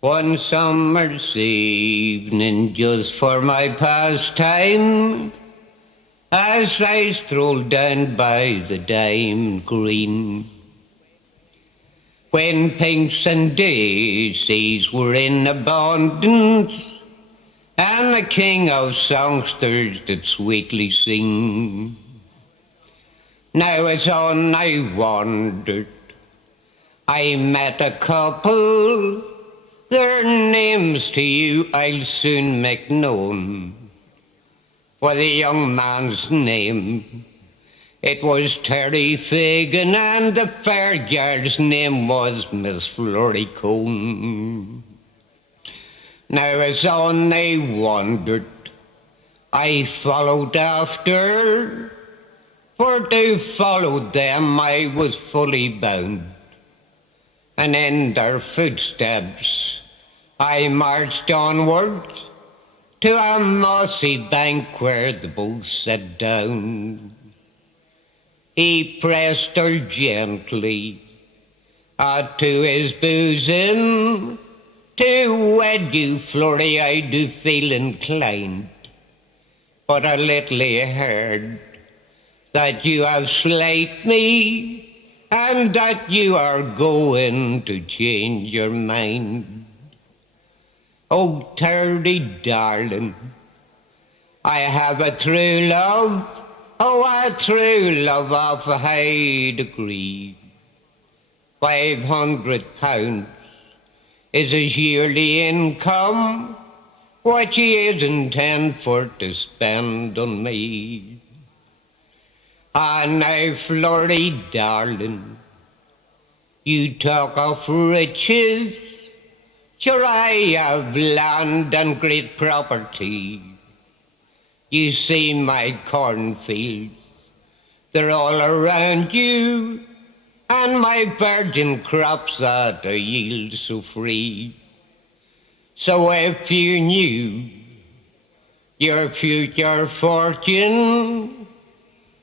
One summer's evening, just for my pastime, as I strolled down by the Dime Green, when pinks and daisies were in abundance, and the king of songsters did sweetly sing. Now as on I wandered, I met a couple. Their names to you I'll soon make known. For the young man's name, it was Terry Fagan, and the fair girl's name was Miss Florrie Cone. Now as on they wandered, I followed after, for to follow them I was fully bound. And in their footsteps I marched onward to a mossy bank where the both sat down. He pressed her gently to his bosom. To wed you, Florrie, I do feel inclined, but I lately heard that you have slighted me, and that you are going to change your mind. Oh, Terry, darling, I have a true love, oh, a true love of a high degree. £500 is his yearly income, which he is intent for to spend on me. And now, Florrie, darling, you talk of riches. Sure, I have land and great property. You see my cornfields, they're all around you, and my virgin crops that I yield so free. So if you knew your future fortune,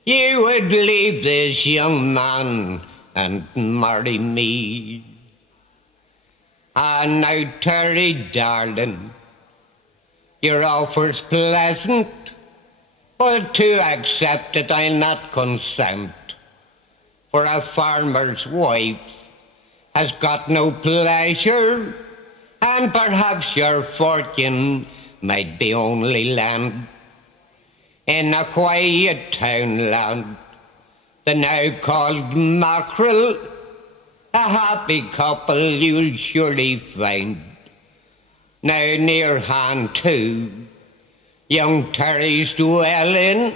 you would leave this young man and marry me. And now, Terry, darling, your offer's pleasant, but to accept it I'll not consent. For a farmer's wife has got no pleasure, and perhaps your fortune might be only land. In a quiet townland, the now called Mackerel, a happy couple you'll surely find. Now near hand too, young Terry's dwelling,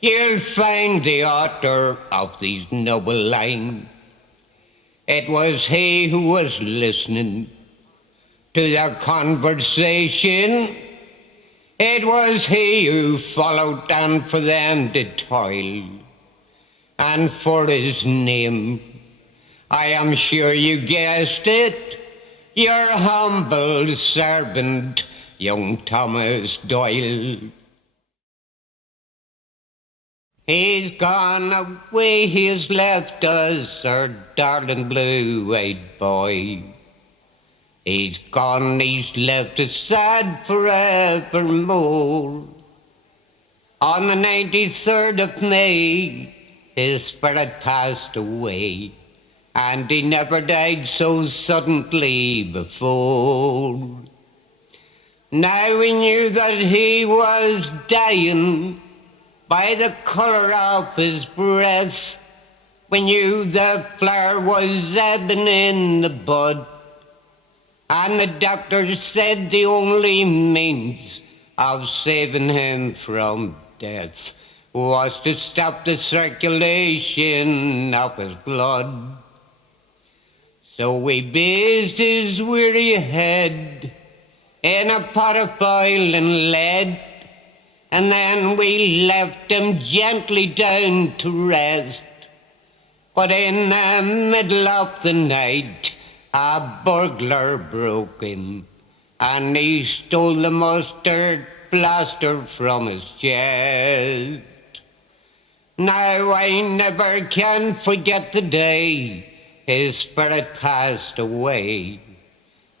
you'll find the author of these noble lines. It was he who was listening to their conversation. It was he who followed and for them did toil. And for his name, I am sure you guessed it, your humble servant, young Thomas Doyle. He's gone away, he's left us, our darling blue-eyed boy. He's gone, he's left us sad forevermore. On the 93rd of May, his spirit passed away, and he never died so suddenly before. Now we knew that he was dying by the colour of his breath. We knew the flower was ebbing in the bud, and the doctor said the only means of saving him from death was to stop the circulation of his blood. So we bathed his weary head in a pot of oil and lead, and then we left him gently down to rest. But in the middle of the night, a burglar broke in, and he stole the mustard plaster from his chest. Now I never can forget the day his spirit passed away,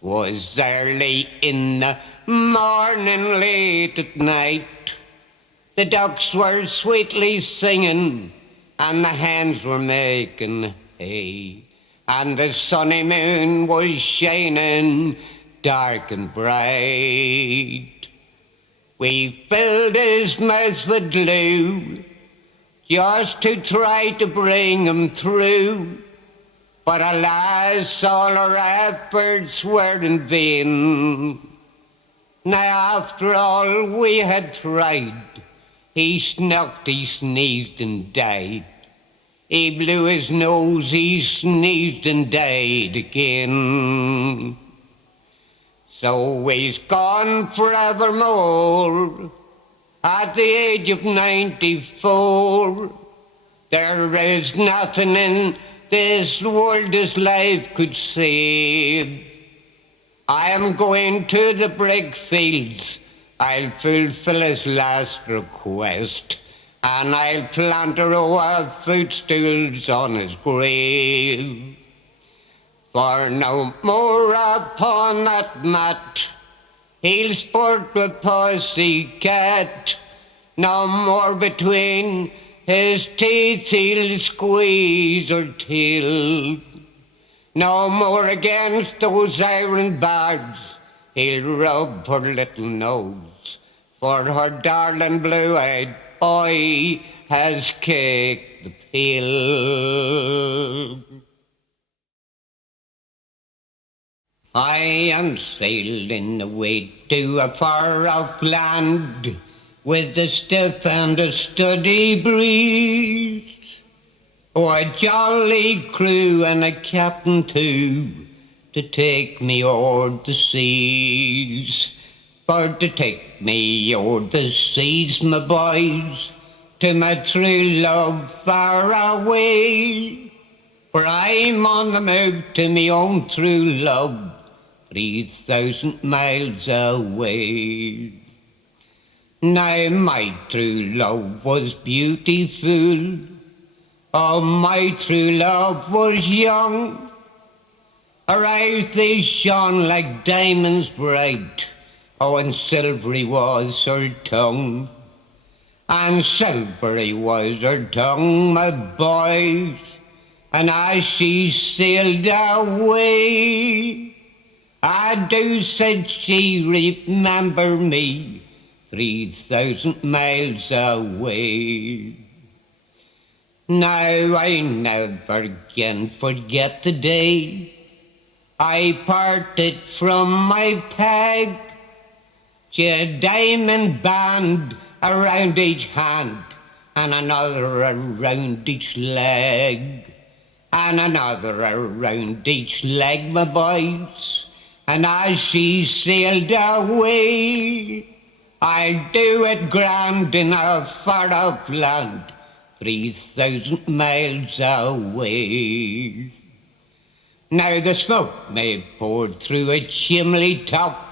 'Twas early in the morning, late at night. The ducks were sweetly singing, and the hens were making hay, and the sunny moon was shining dark and bright. We filled his mouth with glue just to try to bring him through, but alas, all our efforts were in vain. Now after all we had tried, he snuffed, he sneezed and died. He blew his nose, he sneezed and died again. So he's gone forevermore at the age of 94. There is nothing in this world his life could save. I am going to the brick fields. I'll fulfill his last request, and I'll plant a row of footstools on his grave. For no more upon that mat he'll sport with pussycat, no more between his teeth he'll squeeze or till, no more against those iron bars he'll rub her little nose, for her darling blue-eyed boy has kicked the pail. I am sailing away to a far-off land with a stiff and a steady breeze. Oh, a jolly crew and a captain too, to take me o'er the seas. For to take me o'er the seas, my boys, to my true love far away. For I'm on the move to me own true love, 3,000 miles away. Now my true love was beautiful, oh my true love was young. Her eyes they shone like diamonds bright, oh and silvery was her tongue. And silvery was her tongue, my boys, and as she sailed away, I do said she remember me 3,000 miles away. Now I never can forget the day I parted from my peg. She had a diamond band around each hand, and another around each leg, and another around each leg, my boys. And as she sailed away, I do it grand in a far-off land, 3,000 miles away. Now the smoke may pour through a chimney top,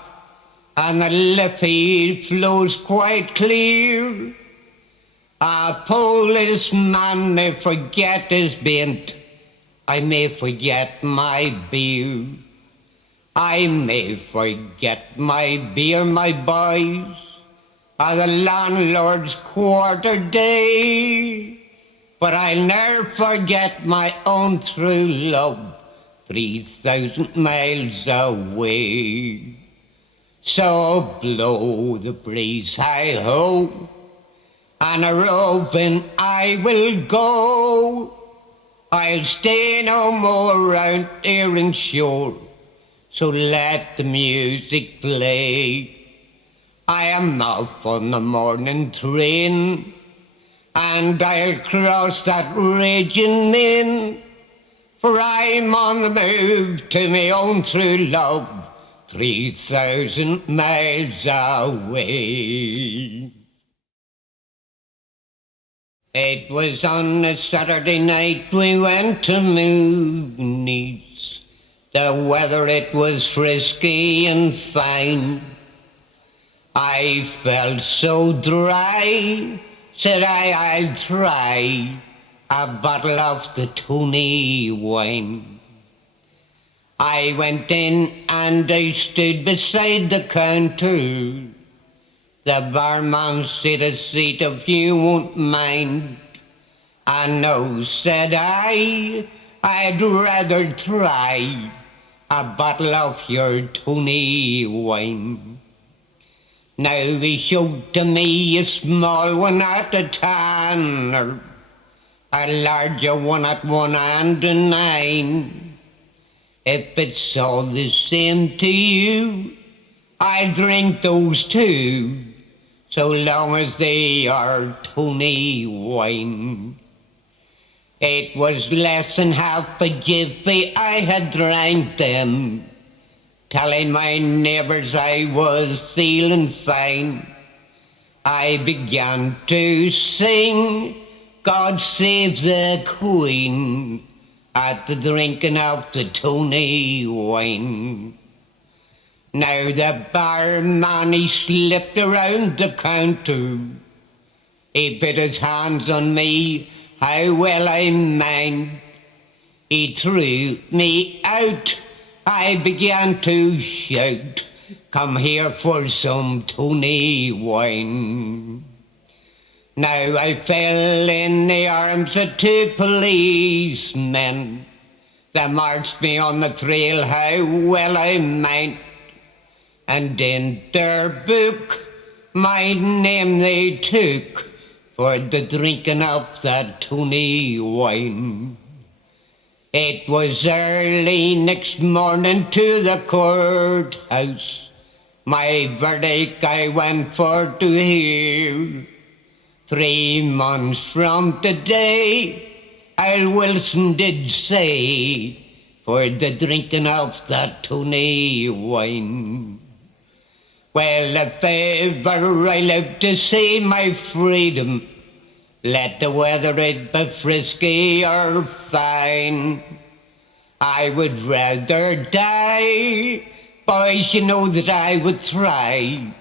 and the Liffey flows quite clear. A policeman may forget his bent, I may forget my beer. I may forget my beer, my boys, or the landlord's quarter day, but I'll ne'er forget my own true love, 3,000 miles away. So blow the breeze, hi-ho, and a roving I will go. I'll stay no more round Erin shore, so let the music play. I am off on the morning train, and I'll cross that raging main, for I'm on the move to my own true love, 3,000 miles away. It was on a Saturday night we went to Mooney's. The weather it was frisky and fine. I felt so dry, said I'll try a bottle of the Toney Wine. I went in and I stood beside the counter. The barman said, "A seat if you won't mind." "And no," said "I'd rather try a bottle of your Toney Wine." Now he showed to me a small one at a tanner, a larger one at 109. If it's all the same to you, I'll drink those too, so long as they are Toney Wine. It was less than half a jiffy I had drank them, telling my neighbours I was feeling fine. I began to sing "God Save the Queen" at the drinking of the Toney Wine. Now the barman, he slipped around the counter. He put his hands on me, how well I mind. He threw me out. I began to shout, "Come here for some Toney Wine." Now I fell in the arms of two policemen. They marched me on the trail, how well I mind. And in their book my name they took for the drinking of that Toney Wine. It was early next morning to the courthouse. My verdict I went for to hear. 3 months from today, I'll Wilson did say, for the drinking of that Toney Wine. Well, if ever I live to see my freedom, let the weather it be frisky or fine, I would rather die. Boys, you know that I would try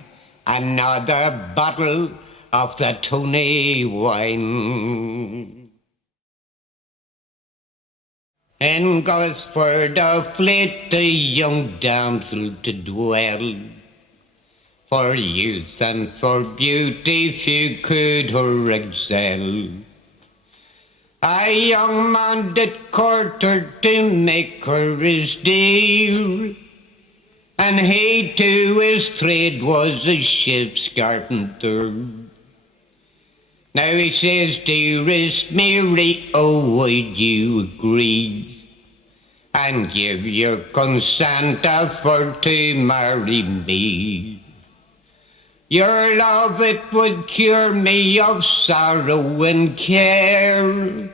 another bottle of the Toney Wine. In Gosford of Fleet a young damsel to dwell, for youth and for beauty few could her excel. A young man did court her to make her his dear, and he to his trade was a ship's carpenter. Now he says, "Dearest Mary, oh, would you agree and give your consent for to marry me? Your love, it would cure me of sorrow and care,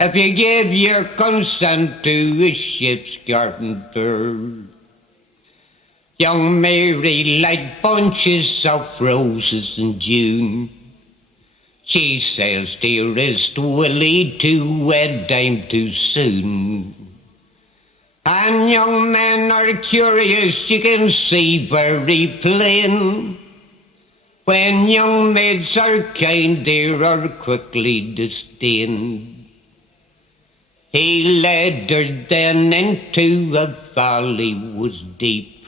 if you give your consent to a ship's carpenter." Young Mary, like bunches of roses in June, she says, "Dearest Willie, to wed I'm too soon." And young men are curious, you can see very plain. When young maids are kind, they are quickly disdained. He led her then into a valley was deep,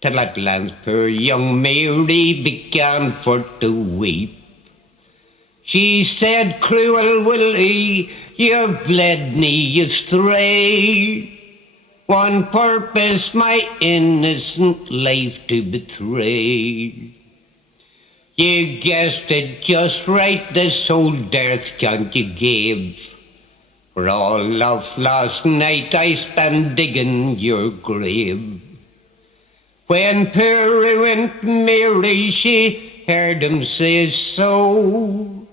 till at length poor young Mary began for to weep. She said, "Cruel Willie, you've led me astray. One purpose my innocent life to betray. You guessed it just right, this old death count you gave. For all of last night I spent digging your grave." When poor ruined Mary, she heard him say so,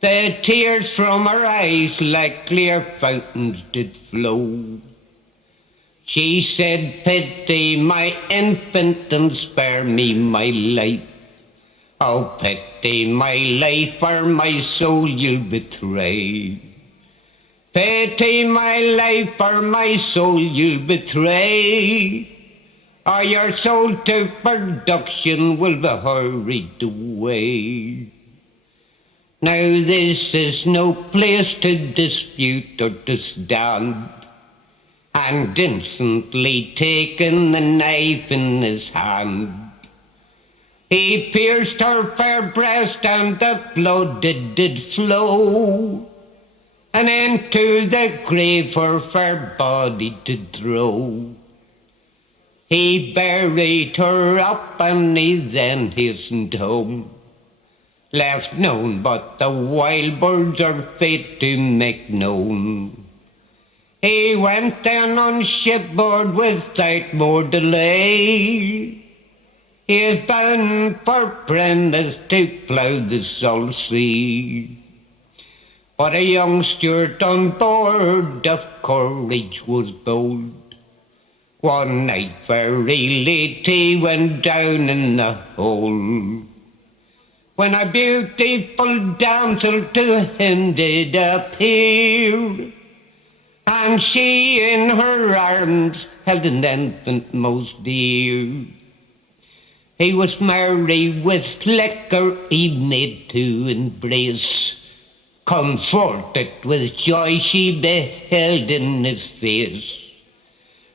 the tears from her eyes like clear fountains did flow. She said, "Pity my infant and spare me my life. Oh, pity my life, or my soul you'll betray. Pity my life, or my soul you'll betray, or your soul to perdition will be hurried away." Now this is no place to dispute or to stand, and instantly taking the knife in his hand, he pierced her fair breast, and the blood did flow, and into the grave her fair body did throw. He buried her up, and he then hastened home, left none but the wild birds her fate to make known. He went down on shipboard without more delay. He is bound for Plymouth to plough the salt sea. But a young steward on board of courage was bold. One night very late he went down in the hole, when a beautiful damsel to him did appear, and she in her arms held an infant most dear. He was merry with liquor he made to embrace, comforted with joy she beheld in his face,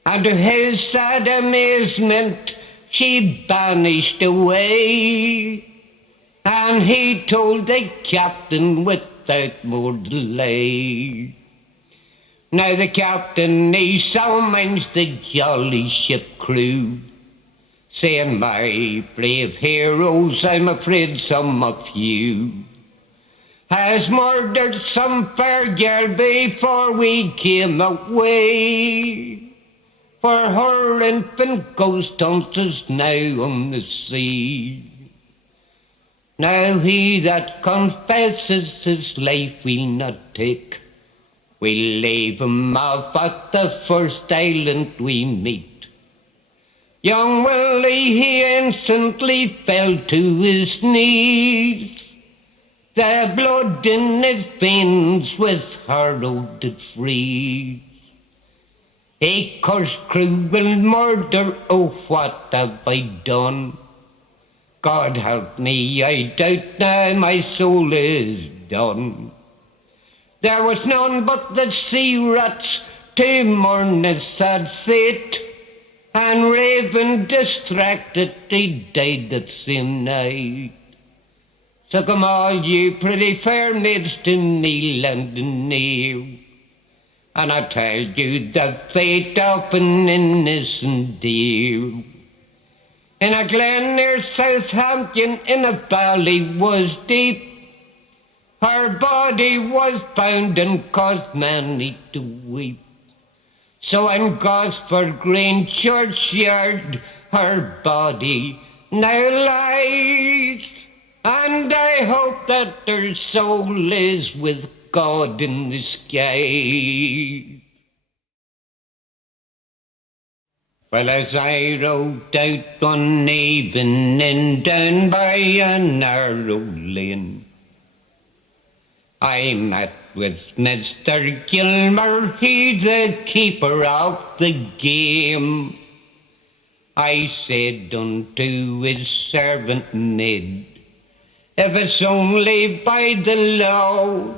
and to his sad amazement she vanished away, and he told the captain without more delay. Now the captain he summons the jolly ship crew, saying, "My brave heroes, I'm afraid some of you has murdered some fair girl before we came away, for her infant ghost haunts us now on the sea. Now he that confesses his life we'll not take, we'll leave him off at the first island we meet." Young Willie he instantly fell to his knees, the blood in his veins with horror did freeze. He cursed cruel murder, oh what have I done? God help me, I doubt now my soul is done. There was none but the sea rats to mourn his sad fate, and raving distracted he died that same night. So come all you pretty fair maids to me land and near, and I tell you the fate of an innocent dear. In a glen near Southampton in a valley was deep, her body was found and caused many to weep. So in Gosford Green churchyard her body now lies, and I hope that her soul is with God in the sky. Well, as I rode out one evening down by a narrow lane, I met with Mr. Gilmer, he's the keeper of the game. I said unto his servant maid, if it's only by the law,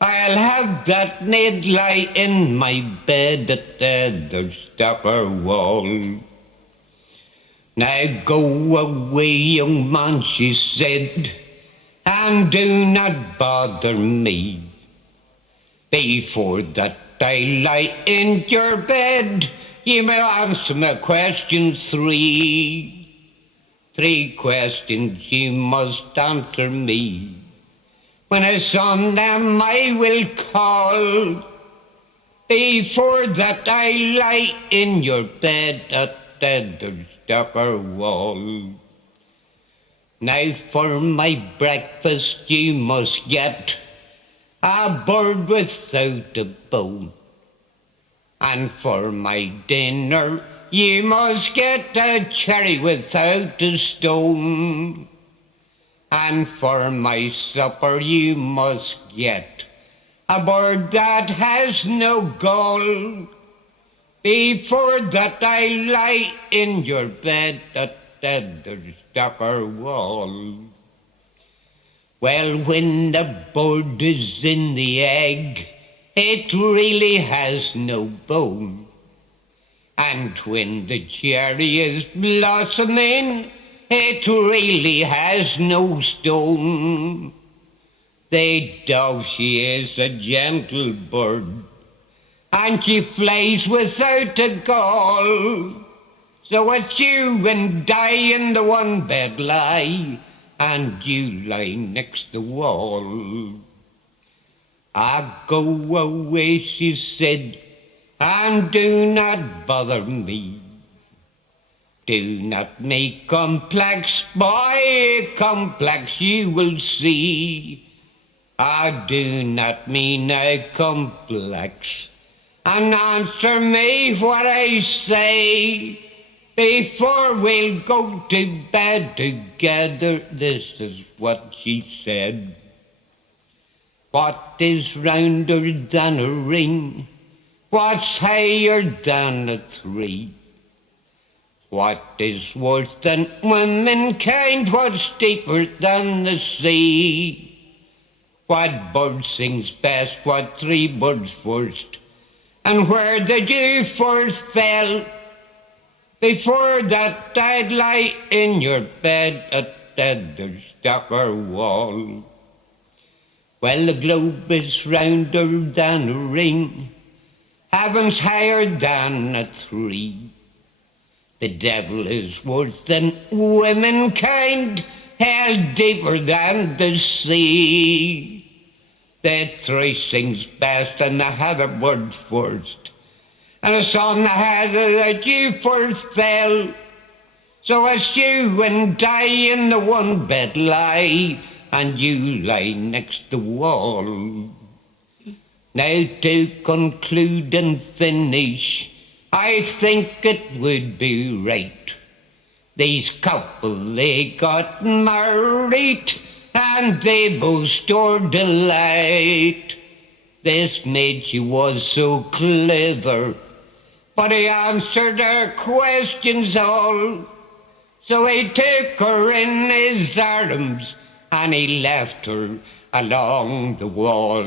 I'll have that maid lie in my bed at the other stopper wall. Now go away, young man, she said, and do not bother me. Before that I lie in your bed, you may answer my questions three. 3 questions you must answer me. When it's on them I will call. Before that I lie in your bed at the stopper wall. Now for my breakfast you must get a bird without a bone, and for my dinner you must get a cherry without a stone, and for my supper you must get a bird that has no gall. Before that I lie in your bed at the stopper wall. Well, when the bird is in the egg, it really has no bone. And when the cherry is blossoming, it really has no stone. The dove, she is a gentle bird, and she flies without a gall. So it's you and I in the one bed lie, and you lie next the wall. Ah, go away, she said, and do not bother me. Do not make complex, boy, complex you will see. I do not mean a complex. And answer me what I say. Before we'll go to bed together, this is what she said. What is rounder than a ring? What's higher than a tree? What is worse than womankind? What's deeper than the sea? What bird sings best? What three birds first? And where the dew first fell? Before that I'd lie in your bed at the stopper wall. Well, the globe is rounder than a ring, heaven's higher than a tree. The devil is worse than womankind, hell deeper than the sea. The three sings best and the heather bird first, and the sun had that you first fell. So as you and I in the one bed lie, and you lie next the wall. Now to conclude and finish, I think it would be right. These couple, they got married, and they both stored delight. This maid, she was so clever, but he answered her questions all. So he took her in his arms, and he left her along the wall.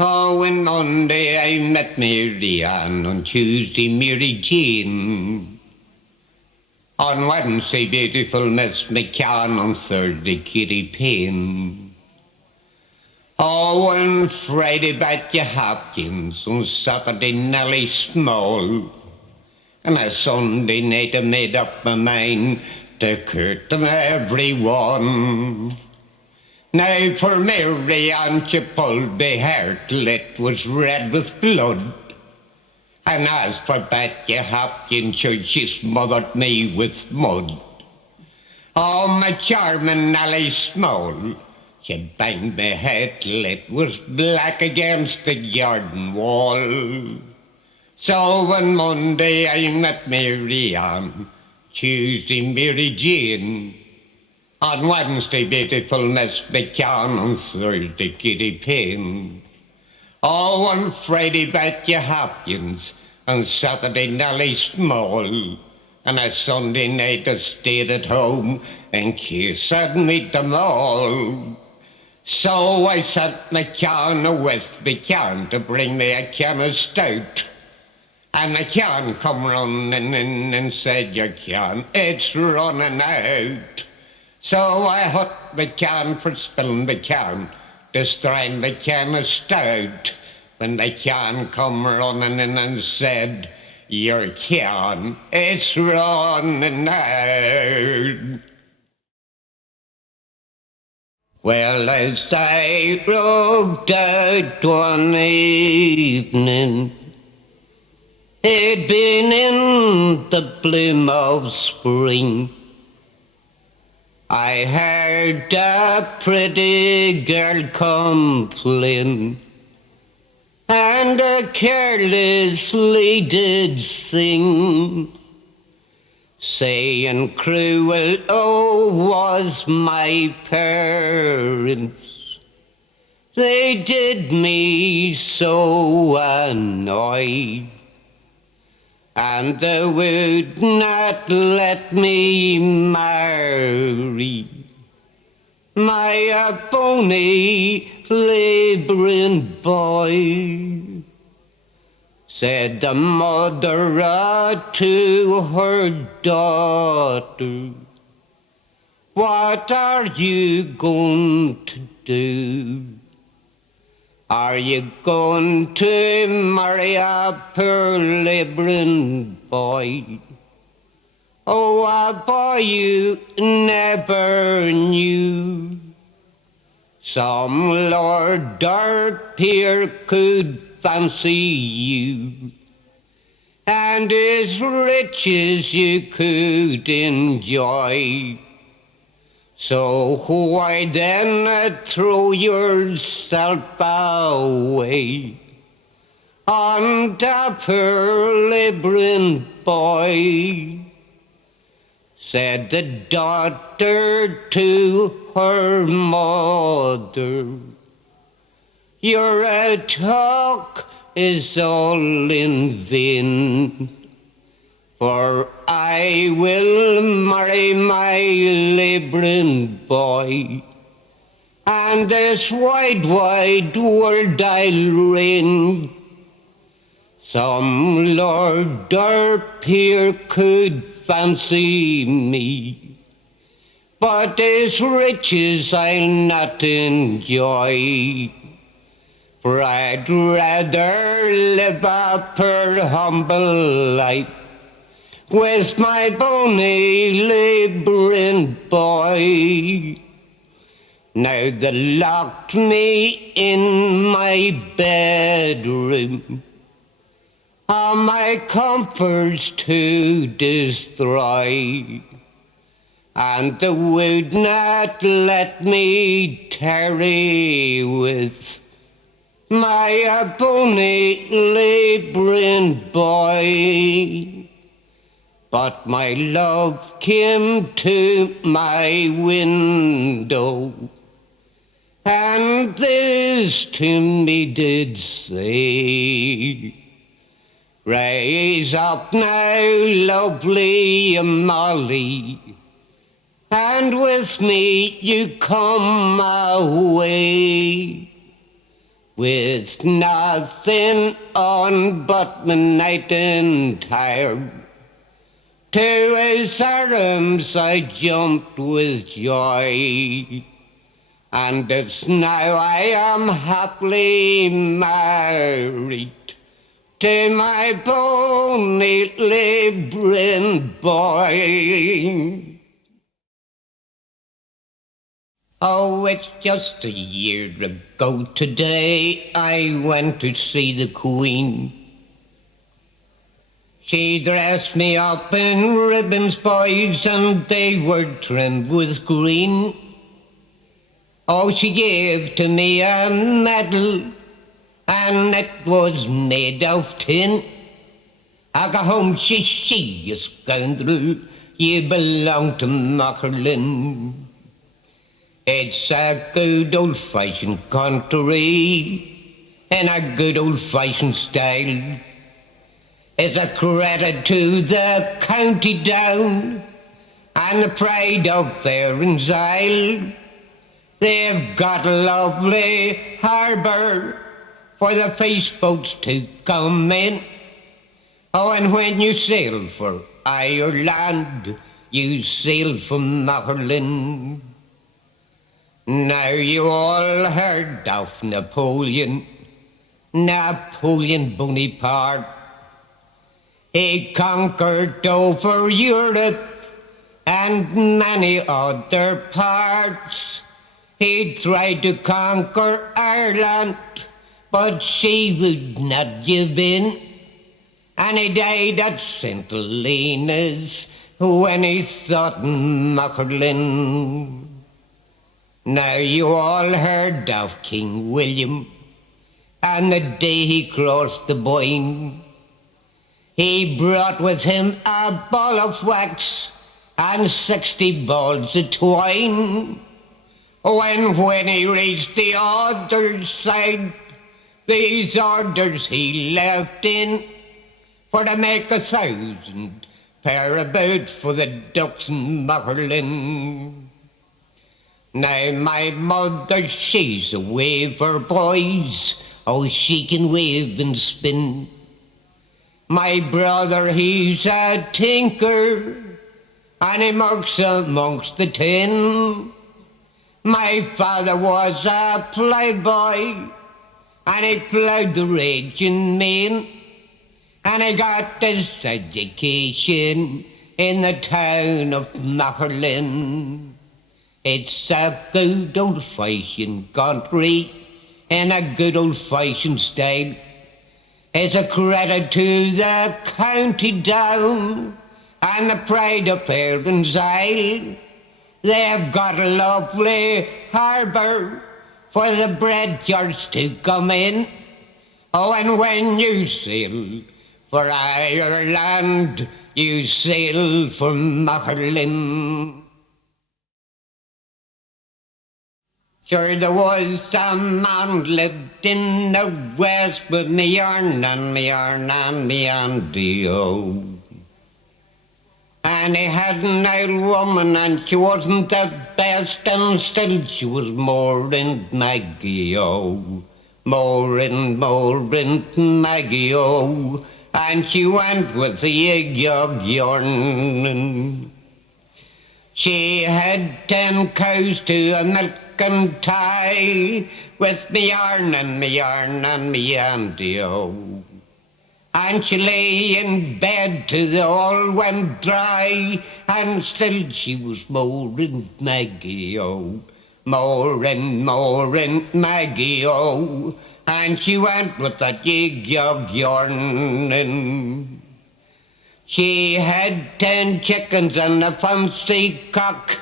Oh, on Monday I met Mary Ann, on Tuesday Mary Jane. On Wednesday beautiful Miss McCann, on Thursday Kitty Payne. Oh, on Friday Betty Hopkins, on Saturday Nellie Small. And on Sunday night I made up my mind to curtain everyone. Now for Mary Ann, she pulled the hair till it was red with blood. And as for Betty Hopkins, she smothered me with mud. Oh, my charming Nellie Small, she banged my head till it was black against the garden wall. So on Monday I met Mary Ann, Tuesday Mary Jane, on Wednesday beautiful Miss McCann, on Thursday Kitty Payne. Oh, on Friday Betty Hopkins, on Saturday Nellie Small, and a Sunday night I stayed at home in case I'd meet them all. So I sent McCann with McCann to bring me a can of stout. And McCann come running in and said, "You can, it's running out." So I hut McCann for spilling McCann, to strain McCann of stout. When McCann come running in and said, "Your can, it's running out." Well, as I rode out one evening, it'd been in the bloom of spring, I heard a pretty girl complain, and carelessly did sing, saying cruel, oh, was my parents. They did me so annoy, and they would not let me marry my Bonny Labouring Boy, said the mother to her daughter, what are you going to do? Are you going to marry a poor labouring boy? Oh, a boy you never knew. Some lord or peer could fancy you, and his riches you could enjoy. So why then throw yourself away on the poor labouring boy? Said the daughter to her mother, your talk is all in vain, for I will marry my labouring boy, and this wide, wide world I'll reign. Some lord or peer could fancy me, but his riches I'll not enjoy. For I'd rather live a poor humble life with my Bonny Labouring Boy. Now they locked me in my bedroom, all my comforts to destroy, and they would not let me tarry with my Bonny Labouring Boy. But my love came to my window, and this to me did say, rise up now, lovely Molly, and with me you come away, with nothing on but my night entire. To his arms I jumped with joy, and it's now I am happily married to my Bonny Labouring Boy. Oh, it's just a year ago today I went to see the Queen. She dressed me up in ribbons, boys, and they were trimmed with green. Oh, she gave to me a medal, and it was made of tin. I got home, she you scoundrel, you belong to Magherlin. It's a good old-fashioned country in a good old-fashioned style. It's a credit to the county down and the pride of Baron's Isle. They've got a lovely harbour for the fish boats to come in. Oh, and when you sail for Ireland, you sail from Magherlin. Now you all heard of Napoleon Bonaparte. He conquered over Europe and many other parts. He tried to conquer Ireland, but she would not give in. And he died at St. Helena's when he thought in Magherlin. Now you all heard of King William and the day he crossed the Boyne. He brought with him a ball of wax and 60 balls of twine. When he reached the other side, these orders he left in for to make 1,000 pair about for the Ducks of Magherlin. Now my mother, she's a weaver, boys. Oh, she can weave and spin. My brother, he's a tinker, and he works amongst the tin. My father was a ploughboy, and he ploughed the raging main. And he got his education in the town of Magherlin. It's a good old-fashioned country in a good old-fashioned style. It's a credit to the county down and the pride of Ireland's Isle. They've got a lovely harbour for the bread yards to come in. Oh, and when you sail for Ireland, you sail for Magherlin. Sure, there was a man lived in the west with me yarn and me yarn and me Andy O. And he had an old woman and she wasn't the best, and still she was Mourne Maggie O. Mourne Maggie O. And she went with the yig yarn. She had 10 cows to a milk and tie, with me yarn and me yarn and me Andy O. And she lay in bed till the all went dry, and still she was Mourne Maggie O. Mourne Maggie O. And she went with that yig yarn. She had 10 chickens and a fancy cock,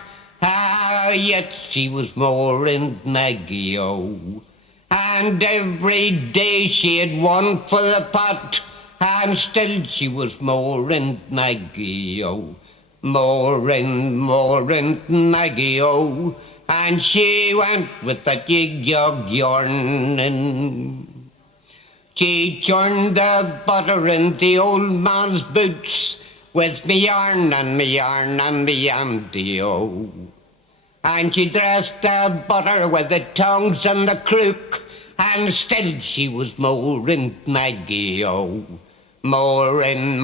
yet she was Mourne Maggie O. And every day she had one for the pot, and still she was Mourne Maggie O. Mourne Maggie O. And she went with that yig yarn. She churned the butter in the old man's boots, with me yarn and me yarn and me Andy O. And she dressed the butter with the tongs and the crook, and still she was Mourne Maggie O. Mourne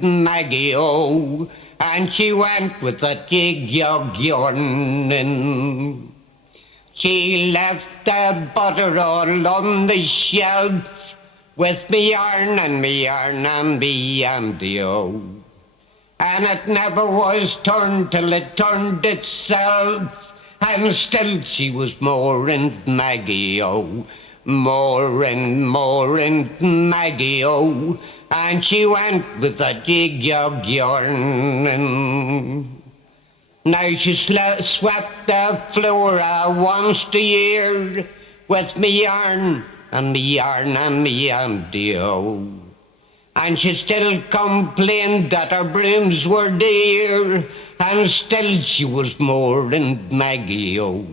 Maggie O. And she went with that yig yarn. She left the butter all on the shelf, with me yarn and me yarn and me Andy O. And it never was turned till it turned itself, and still she was Mourne Maggie O. Mourne Maggie O. And she went with that yig yarn. Now she swept the floor once a year, with me yarn and me yarn and me Andy O. And she still complained that her brooms were dear, and still she was Mourne Maggie O.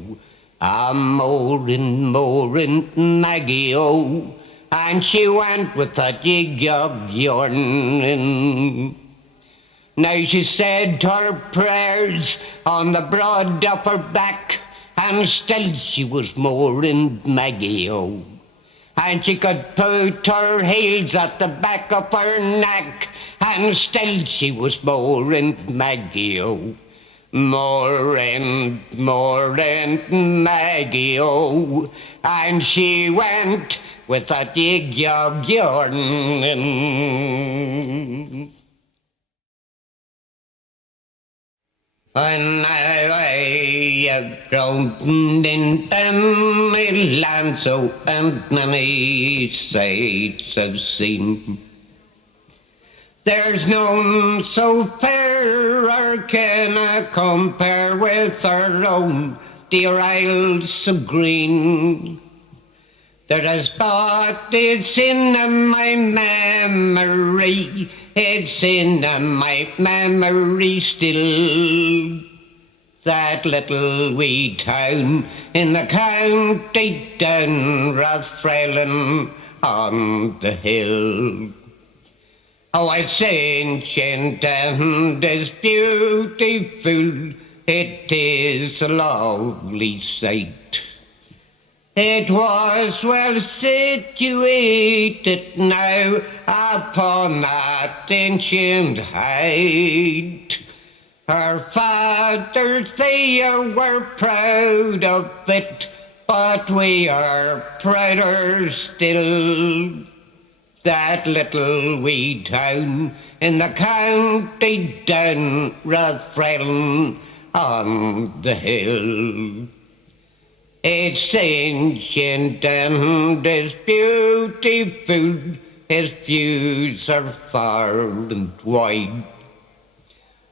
Mourne Maggie O. And she went with that yig yarn. Now she said her prayers on the broad upper back, and still she was Mourne Maggie O. And she could put her heels at the back of her neck, and still she was Mourne Maggie O. Mourne Maggie O. And she went with that yig yarn. When I grown in the land so many sights I've seen, there's none so fair or can I compare with our own dear Isles of Green. There is but it's in my memory, it's in my memory still, that little wee town in the county down Rathfriland on the hill. Oh, it's ancient and it's beautiful, it is a lovely sight. It was well situated now upon that ancient height. Our fathers, they were proud of it, but we are prouder still. That little wee town in the county down Rathfriland on the hill. It's ancient and it's beautiful, its views are far and wide.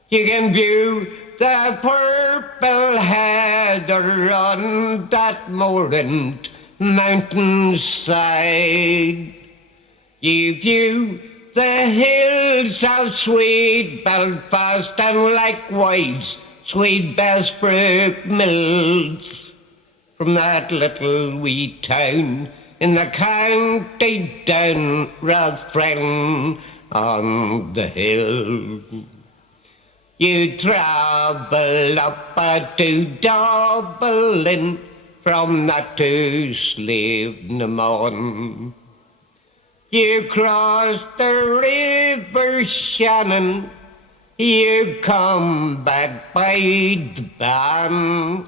You can view the purple heather on that moorland mountainside. You view the hills of sweet Belfast and likewise sweet Bessbrook Mills. From that little wee town in the county down Rathfriland on the hill. You travel up to Dublin from that to Slievenamon. You cross the river Shannon, you come back by the Bann.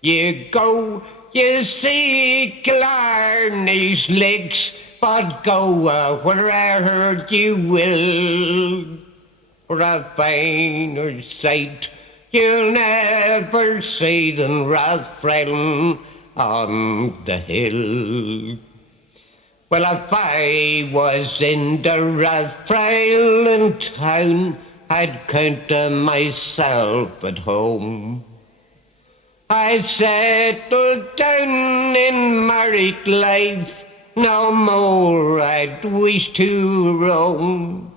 You go, you see Killarney's lakes, but go wherever you will. For a finer sight you'll never see than Rathfriland on the hill. Well, if I was in the Rathfriland town, I'd count myself at home. I'd settle down in married life, no more I'd wish to roam.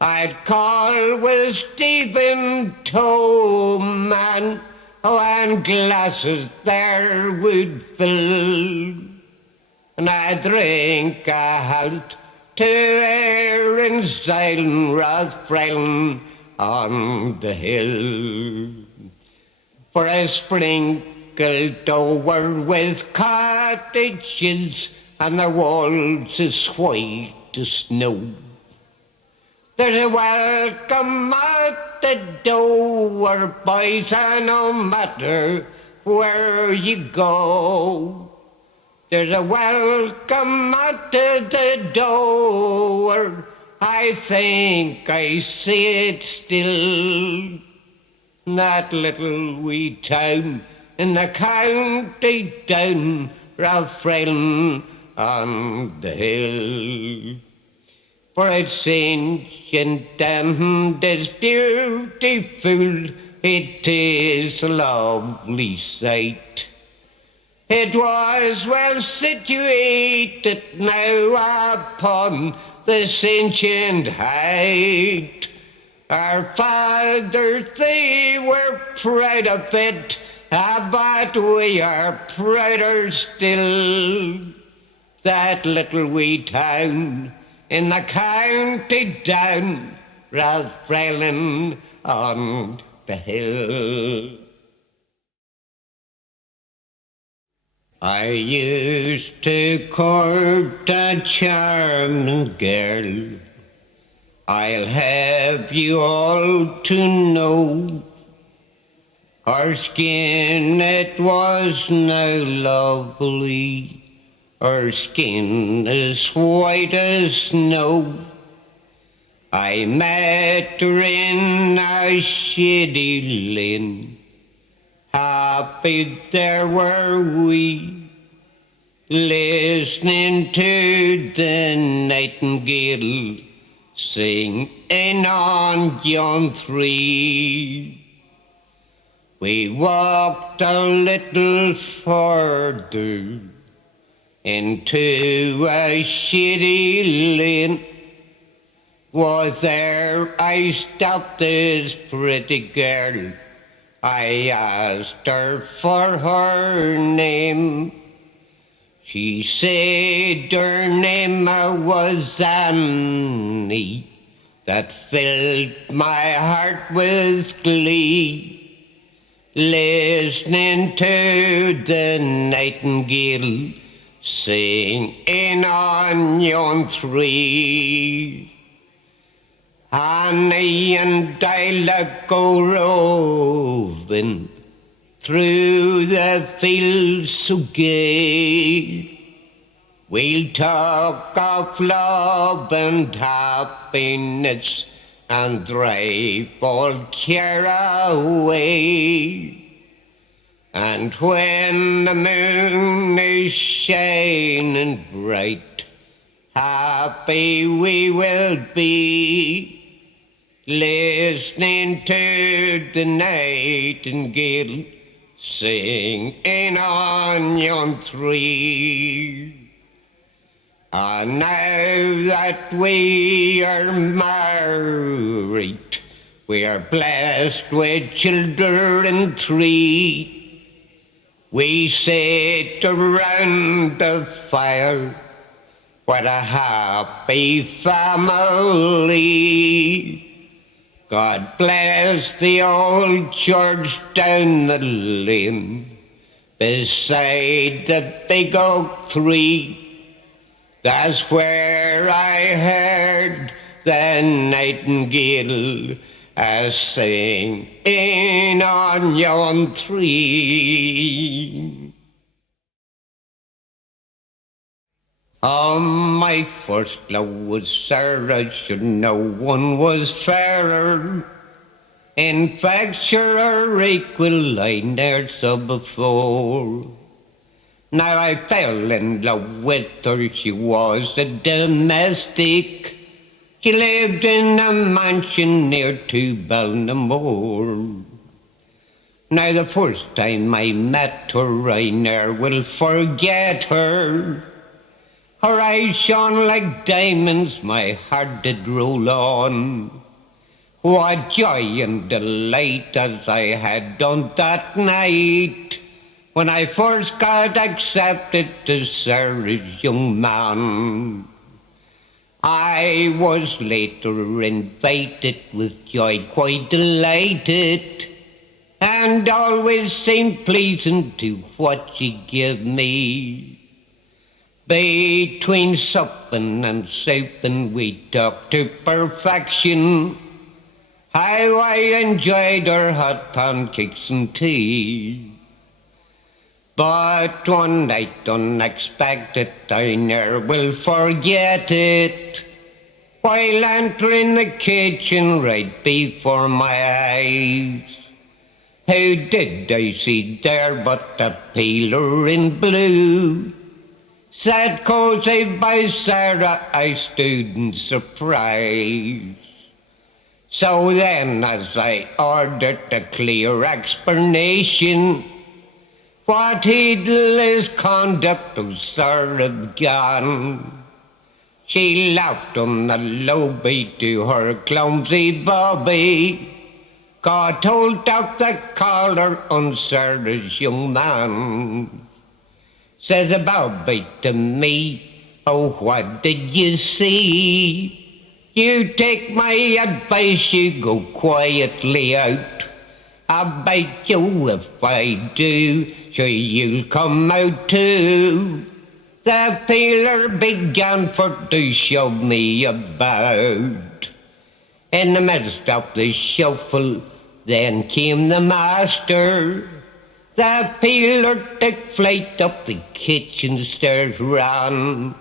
I'd call with Stephen Toeman, and glasses there would fill. And I'd drink a health to Erin's Island, Rathfriland on the hill. For I sprinkled over with cottages, and the walls as white as snow. There's a welcome at the door, boys, and no matter where you go. There's a welcome at the door, I think I see it still. That little wee town in the county down Rathfriland on the hill. For it's ancient and it's beautiful, it is a lovely sight. It was well situated now upon this ancient height. Our fathers, they were proud of it, but we are prouder still. That little wee town in the county down Rathfriland on the hill. I used to court a charming girl, I'll have you all to know. Her skin, it was now lovely, her skin as white as snow. I met her in a shady lane, happy there were we, listening to the Nightingale singing on yon tree. We walked a little further into a shady lane. Was there I stopped this pretty girl, I asked her for her name. She said her name was Annie, that filled my heart with glee. listening to the nightingale singing on yon tree. Annie and I go roving through the fields so gay. We'll talk of love and happiness and drive all care away. And when the moon is shining bright, happy we will be, listening to the nightingale singing on yon tree. And now that we are married, we are blessed with children three. We sit around the fire, what a happy family. God bless the old church down the lane, beside the big oak tree. That's where I heard the nightingale singing on yon tree. Oh, my first love was Sarah, sure no one was fairer. In fact, sure her equal I ne'er saw before. Now I fell in love with her, she was a domestic. She lived in a mansion near to Balnamore. Now the first time I met her, I ne'er will forget her. Her eyes shone like diamonds, my heart did roll on. What joy and delight as I had done that night, when I first got accepted to Sarah's young man. I was later invited with joy, quite delighted, and always seemed pleasing to what she gave me. Between supping and souping we talked to perfection, how I enjoyed her hot pancakes and tea. But one night unexpected, I ne'er will forget it, while entering the kitchen right before my eyes. Who did I see there but a peeler in blue? Sat cozy by Sarah, I stood in surprise. So then, as I ordered a clear explanation, what heedless conduct of Sarah began, she laughed on the lobby to her clumsy Bobbie, got hold of the collar on Sarah's young man. Says the Bobbie to me, oh, what did you see? You take my advice, you go quietly out. I'll bite you if I do, so you'll come out too. The peeler began for to shove me about. In the midst of the shuffle, then came the master. The peeler took flight up the kitchen stairs ran.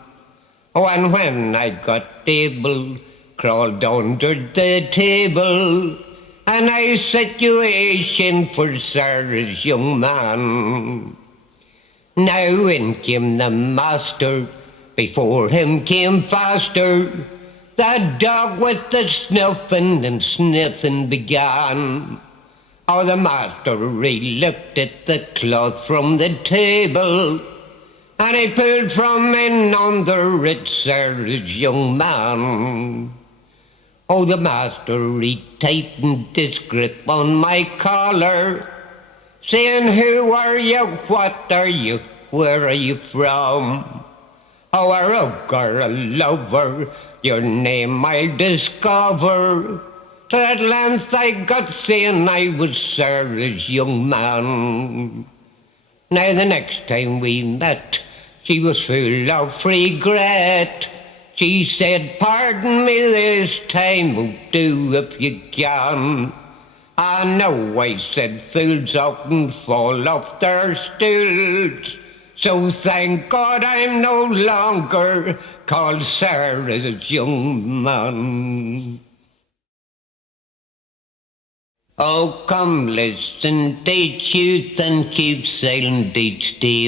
Oh, and when I got able, crawled under the table, and I situation for Sarah's young man. Now in came the master, before him came faster, the dog with the snuffing and sniffing began. Oh, the master re-looked at the cloth from the table, and he pulled from in under it Sarah's young man. Oh, the master retightened his grip on my collar, saying, who are you, what are you, where are you from? Oh, a rogue or a lover, your name I'll discover. Till at length I got saying I was Sarah's young man. Now the next time we met, she was full of regret. She said, pardon me this time, will do if you can. I know, I said, fools often fall off their stools. So thank God I'm no longer called Sarah's young man. Oh, come, listen, date youth and keep silent each day.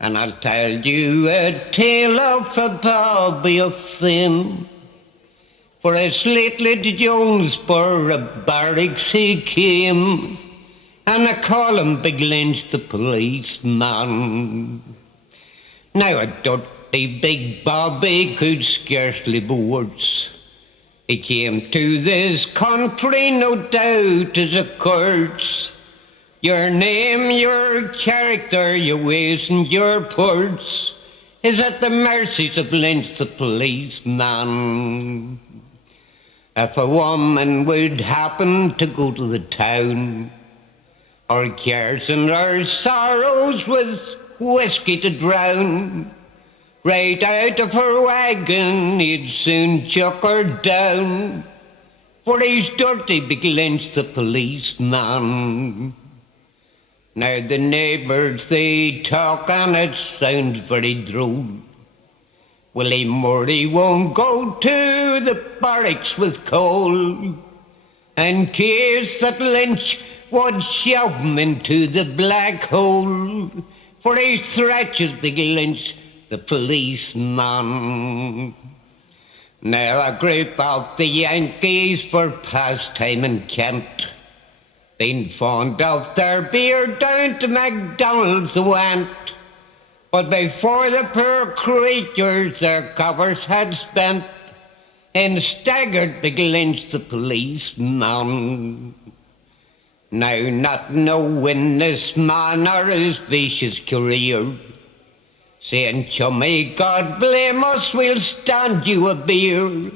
And I'll tell you a tale of a Bobbie of fame. For as lately to Jonesborough barracks he came, and I call him Big Lynch the Policeman. Now a dirty big Bobbie could scarcely boards. He came to this country no doubt as a curse. Your name, your character, your ways and your purse is at the mercies of Lynch the Policeman. If a woman would happen to go to the town, her cares and her sorrows with whiskey to drown, right out of her wagon he'd soon chuck her down, for he's dirty Big Lynch the Policeman. Now the neighbours they talk and it sounds very droll. Willie Murray won't go to the barracks with coal, in case that Lynch would shove him into the black hole, for he threatens Big Lynch the Policeman. Now a group of the Yankees for pastime in Kent, been fond of their beer down to McDonald's went, but before the poor creatures their coppers had spent, in staggered Big Lynch the Policeman. Now not knowing this man or his vicious career, saying, chummy, God blame us, we'll stand you a beer.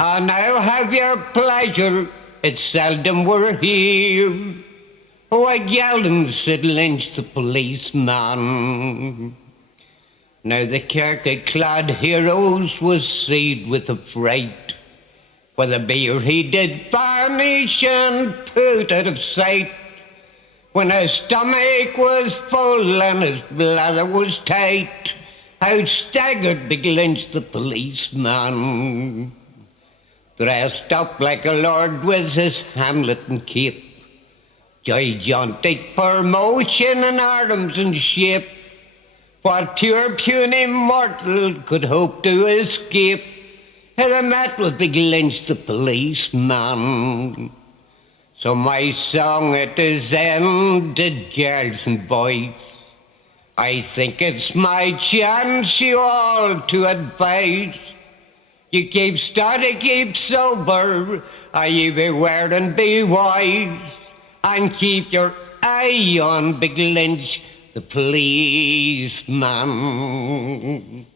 And now have your pleasure, it's seldom we're here. Oh, I yelled him, said Lynch the Policeman. Now the khaki-clad heroes was seized with affright, for the beer he did varnish and put out of sight. When his stomach was full and his bladder was tight, out staggered Big Lynch the Policeman, dressed up like a lord with his Hamlet and cape, gigantic promotion in arms and shape. What pure puny mortal could hope to escape had I met with Big Lynch the Policeman? So my song it is ended, girls and boys. I think it's my chance you all to advise. You keep steady, keep sober, you beware and be wise, and keep your eye on Big Lynch the Policeman.